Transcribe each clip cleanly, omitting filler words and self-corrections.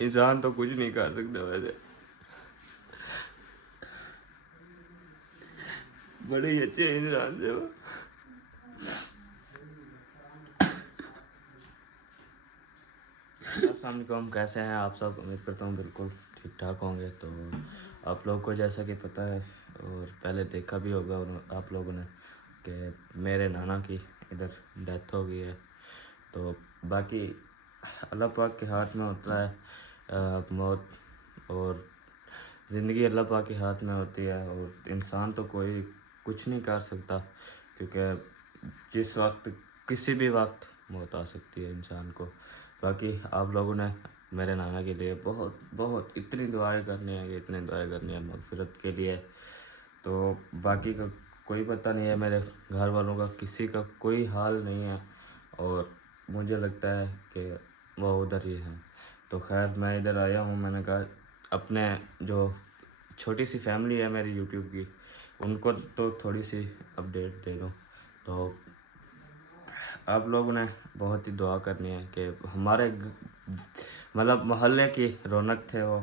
इंसान तो कुछ नहीं कर सकता वैसे। बड़े ही अच्छे इंसान थे वो। अस्सलाम, कैसे हैं आप सब? उम्मीद करता हूँ बिल्कुल ठीक ठाक होंगे। तो आप लोग को जैसा कि पता है और पहले देखा भी होगा आप लोगों ने कि मेरे नाना की इधर डेथ हो गई है। तो बाकी अल्लाह पाक के हाथ में होता है मौत, और ज़िंदगी अल्लाह पाक के हाथ में होती है, और इंसान तो कोई कुछ नहीं कर सकता, क्योंकि जिस वक्त किसी भी वक्त मौत आ सकती है इंसान को। बाकी आप लोगों ने मेरे नाना के लिए बहुत बहुत इतनी दुआएं करनी है कि इतनी दुआएं करनी है मगफिरत के लिए। तो बाकी का कोई पता नहीं है, मेरे घर वालों का किसी का कोई हाल नहीं है, और मुझे लगता है कि वो उधर ही हैं। तो खैर मैं इधर आया हूँ, मैंने कहा अपने जो छोटी सी फैमिली है मेरी यूट्यूब की, उनको तो थोड़ी सी अपडेट दे दूँ। तो आप लोगों ने बहुत ही दुआ करनी है कि हमारे मतलब मोहल्ले की रौनक थे वो।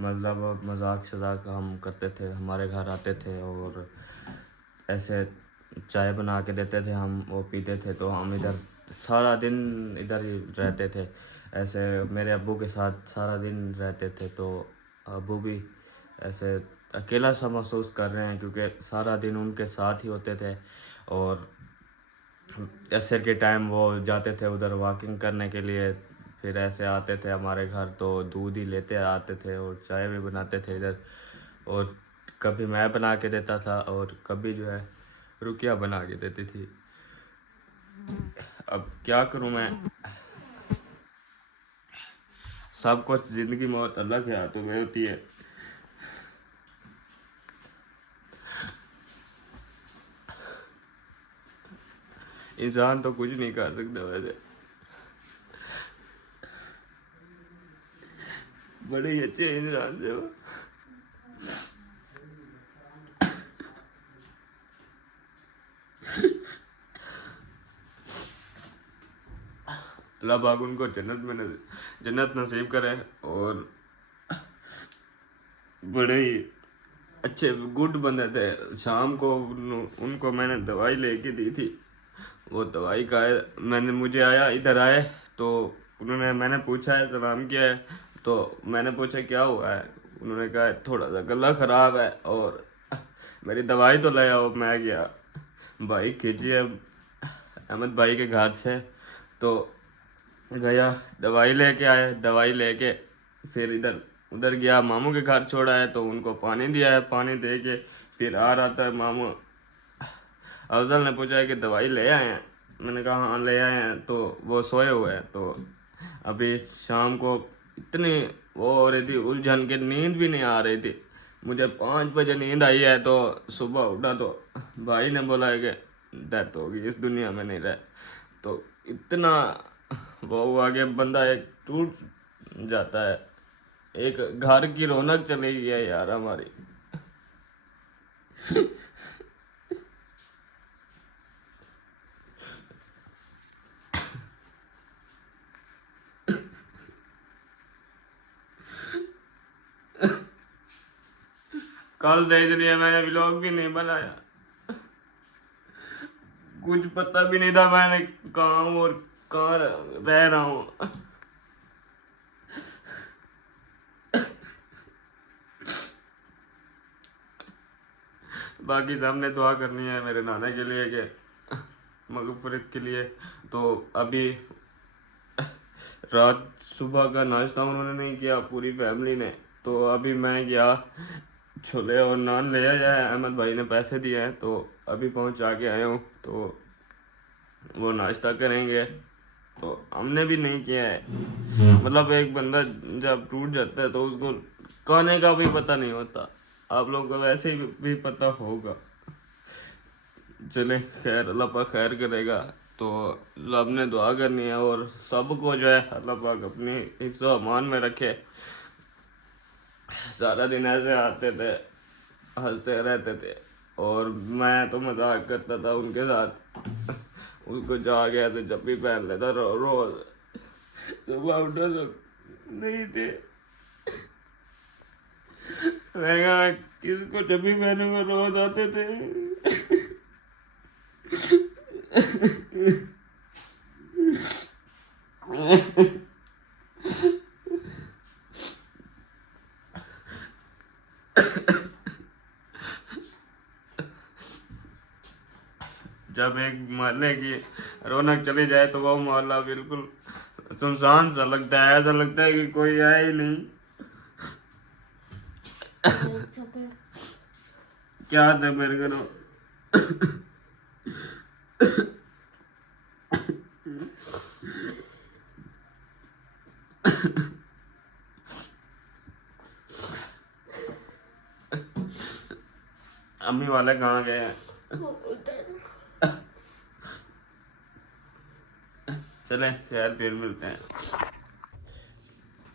मतलब मजाक शजाक हम करते थे, हमारे घर आते थे और ऐसे चाय बना के देते थे, हम वो पीते थे। तो हम इधर सारा दिन इधर ही रहते थे, ऐसे मेरे अब्बू के साथ सारा दिन रहते थे। तो अब्बू भी ऐसे अकेला सा महसूस कर रहे हैं, क्योंकि सारा दिन उनके साथ ही होते थे। और असर के टाइम वो जाते थे उधर वॉकिंग करने के लिए, फिर ऐसे आते थे हमारे घर तो दूध ही लेते आते थे और चाय भी बनाते थे इधर। और कभी मैं बना के देता था और कभी जो है रुकिया बना के देती थी। अब क्या करूं मैं, सब कुछ ज़िंदगी मौत अल्लाह के हाथों में होती है। इंसान तो कुछ नहीं कर सकता वैसे। बड़े ही अच्छे इंसान थे वो। अल्लाह पाक उनको जन्नत नसीब करे। और बड़े ही अच्छे गुड बंदे थे। शाम को उनको मैंने दवाई लेके दी थी, वो दवाई का है, मैंने मुझे आया इधर आए तो मैंने पूछा है, सलाम किया है। तो मैंने पूछा क्या हुआ है, उन्होंने कहा थोड़ा सा गला ख़राब है और मेरी दवाई तो ले आओ। मैं गया, बाइक खींची है अहमद भाई के घर से, तो गया दवाई लेके आए। दवाई लेके फिर इधर उधर गया, मामू के घर छोड़ा है तो उनको पानी दिया है, पानी दे के फिर आ रहा था मामू। अफजल ने पूछा है कि दवाई ले आए हैं, मैंने कहा हाँ ले आए हैं। तो वो सोए हुए हैं। तो अभी शाम को इतनी वो हो रही थी उलझन के, नींद भी नहीं आ रही थी। मुझे 5 बजे नींद आई है, तो सुबह उठा तो भाई ने बोला है कि डेथ होगी, इस दुनिया में नहीं रहे। तो इतना वो हुआ कि बंदा एक टूट जाता है। एक घर की रौनक चली गई है यार हमारी। कल से इसलिए मैंने व्लॉग भी नहीं बनाया, कुछ पता भी नहीं था मैंने कहाँ हूँ और कहाँ रह रहा हूँ। बाकी सामने दुआ करनी है मेरे नाना के लिए कि मगफरत के लिए। तो अभी रात सुबह का नाश्ता उन्होंने नहीं किया पूरी फैमिली ने। तो अभी मैं गया छोले और नान ले आया है, अहमद भाई ने पैसे दिए हैं तो अभी पहुंचा के आया हूँ। तो वो नाश्ता करेंगे। तो हमने भी नहीं किया है। मतलब एक बंदा जब टूट जाता है तो उसको खाने का भी पता नहीं होता, आप लोग को वैसे ही भी पता होगा। चले खैर, अल्लाह पाक खैर करेगा। तो रब ने दुआ करनी है और सबको जो है अल्लाह पाक अपनी हिफ्ज़ व अमान में रखे। सारा दिन ऐसे आते थे, हंसते रहते थे, और मैं तो मजाक करता था उनके साथ। उसको जा गया तो जब भी पहन लेता रोज सुबह उठो तो नहीं थे। लहंगा किसको जब भी पहनूंगा रोज आते थे। जब एक मोहल्ले की रौनक चली जाए तो वो मोहल्ला बिल्कुल सुनसान सा लगता है, ऐसा लगता है कि कोई आया ही नहीं। क्या था मेरे करो। अम्मी वाले कहाँ गए हैं? चले खैर फिर मिलते हैं।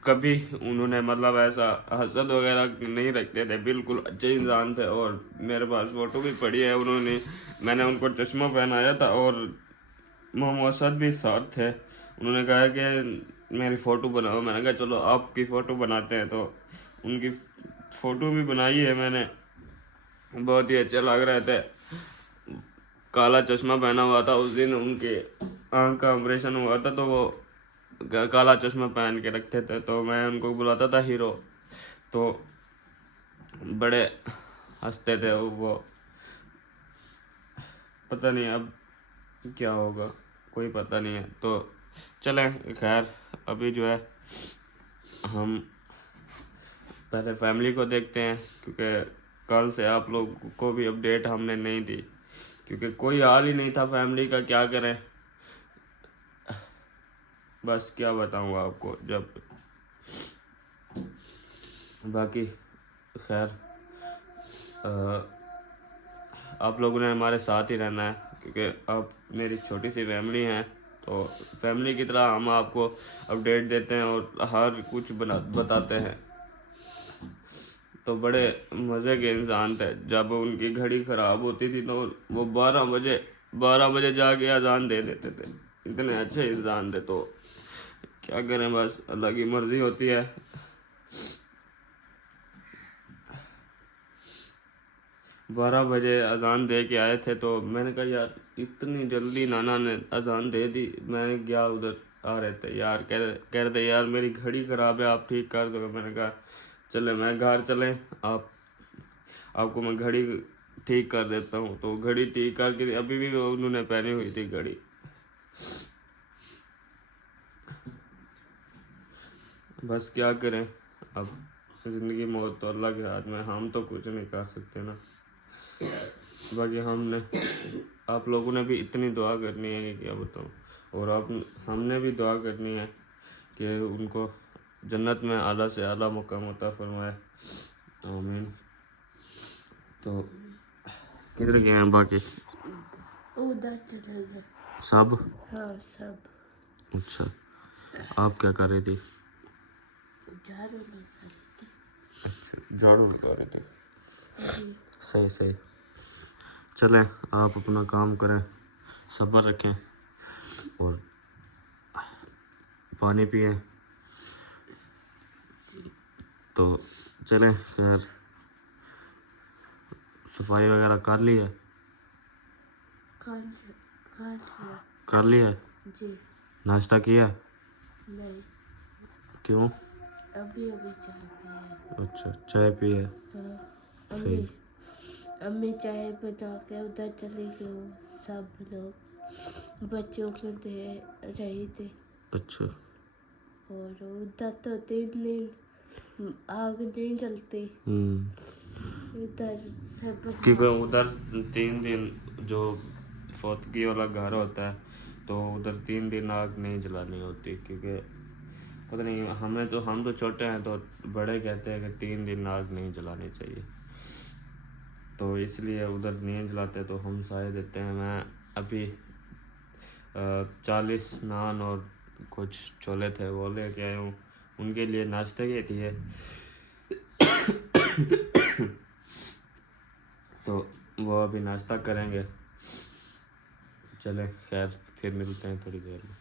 कभी उन्होंने मतलब ऐसा हसद वगैरह नहीं रखते थे, बिल्कुल अच्छे इंसान थे। और मेरे पास फोटो भी पड़ी है, मैंने उनको चश्मा पहनाया था और मोहम्मद असद भी साथ थे। उन्होंने कहा कि मेरी फ़ोटो बनाओ, मैंने कहा चलो आपकी फ़ोटो बनाते हैं। तो उनकी फ़ोटो भी बनाई है मैंने, बहुत ही अच्छे लग रहे थे। काला चश्मा पहना हुआ था, उस दिन उनके आँख का ऑपरेशन हुआ था तो वो काला चश्मा पहन के रखते थे, तो मैं उनको बुलाता था हीरो। तो बड़े हंसते थे वो। पता नहीं अब क्या होगा, कोई पता नहीं है। तो चलें खैर, अभी जो है हम पहले फैमिली को देखते हैं, क्योंकि कल से आप लोग को भी अपडेट हमने नहीं दी, क्योंकि कोई हाल ही नहीं था फैमिली का, क्या करें। बस क्या बताऊँ आपको। जब बाकी खैर आप लोगों ने हमारे साथ ही रहना है, क्योंकि आप मेरी छोटी सी फैमिली हैं। तो फैमिली की तरह हम आपको अपडेट देते हैं और हर कुछ बताते हैं। तो बड़े मज़े के इंसान थे। जब उनकी घड़ी ख़राब होती थी तो वो 12 बजे जाके अजान दे देते थे। इतने अच्छे इंसान थे। तो क्या करें, बस अल्लाह की मर्ज़ी होती है। 12 बजे अजान दे के आए थे, तो मैंने कहा यार इतनी जल्दी नाना ने अजान दे दी। मैंने गया उधर, आ रहे थे यार, कह रहे थे यार मेरी घड़ी ख़राब है, आप ठीक कर दो। मैंने कहा चले मैं घर चलें, आपको मैं घड़ी ठीक कर देता हूँ। तो घड़ी ठीक करके अभी भी उन्होंने पहनी हुई थी घड़ी। बस क्या करें, अब ज़िंदगी मौत तो अल्लाह के हाथ में, हम तो कुछ नहीं कर सकते ना। बाकी आप लोगों ने भी इतनी दुआ करनी है कि क्या बताऊँ। और हमने भी दुआ करनी है कि उनको जन्नत में आला से आला मुकाम अता फरमाए, आमीन। तो किधर गए हैं बाकी? उधर चले गए सब? हाँ सब। अच्छा, आप क्या कर रही थी? झाड़ू लगा रही थी। अच्छा, झाड़ू लगा रहे थे। जी। सही सही। चलें आप अपना काम करें, सब्र रखें और पानी पिए। तो चलें खैर, सफाई वगैरह कर ली है? कर ली है। जी। नाश्ता किया? नहीं, क्यों? अभी अभी चाय पिए। अच्छा, चाय पी है। हाँ, सही। अम्मी चाय बना के उधर चली गई। सब लोग बच्चों को दे रही थी। अच्छा। और उधर तो 3 दिन आग नहीं जलती। इधर से क्योंकि उधर 3 दिन जो फौतगी वाला घर होता है, तो उधर 3 दिन आग नहीं जलानी होती। क्योंकि पता नहीं, हम तो छोटे हैं, तो बड़े कहते हैं कि 3 दिन आग नहीं जलानी चाहिए, तो इसलिए उधर नहीं जलाते। तो हम साए देते हैं। मैं अभी 40 नान और कुछ छोले थे वो लेके आया हूँ, उनके लिए नाश्ते की थी ये। तो वो अभी नाश्ता करेंगे। चलें खैर, फिर मिलते हैं थोड़ी देर में।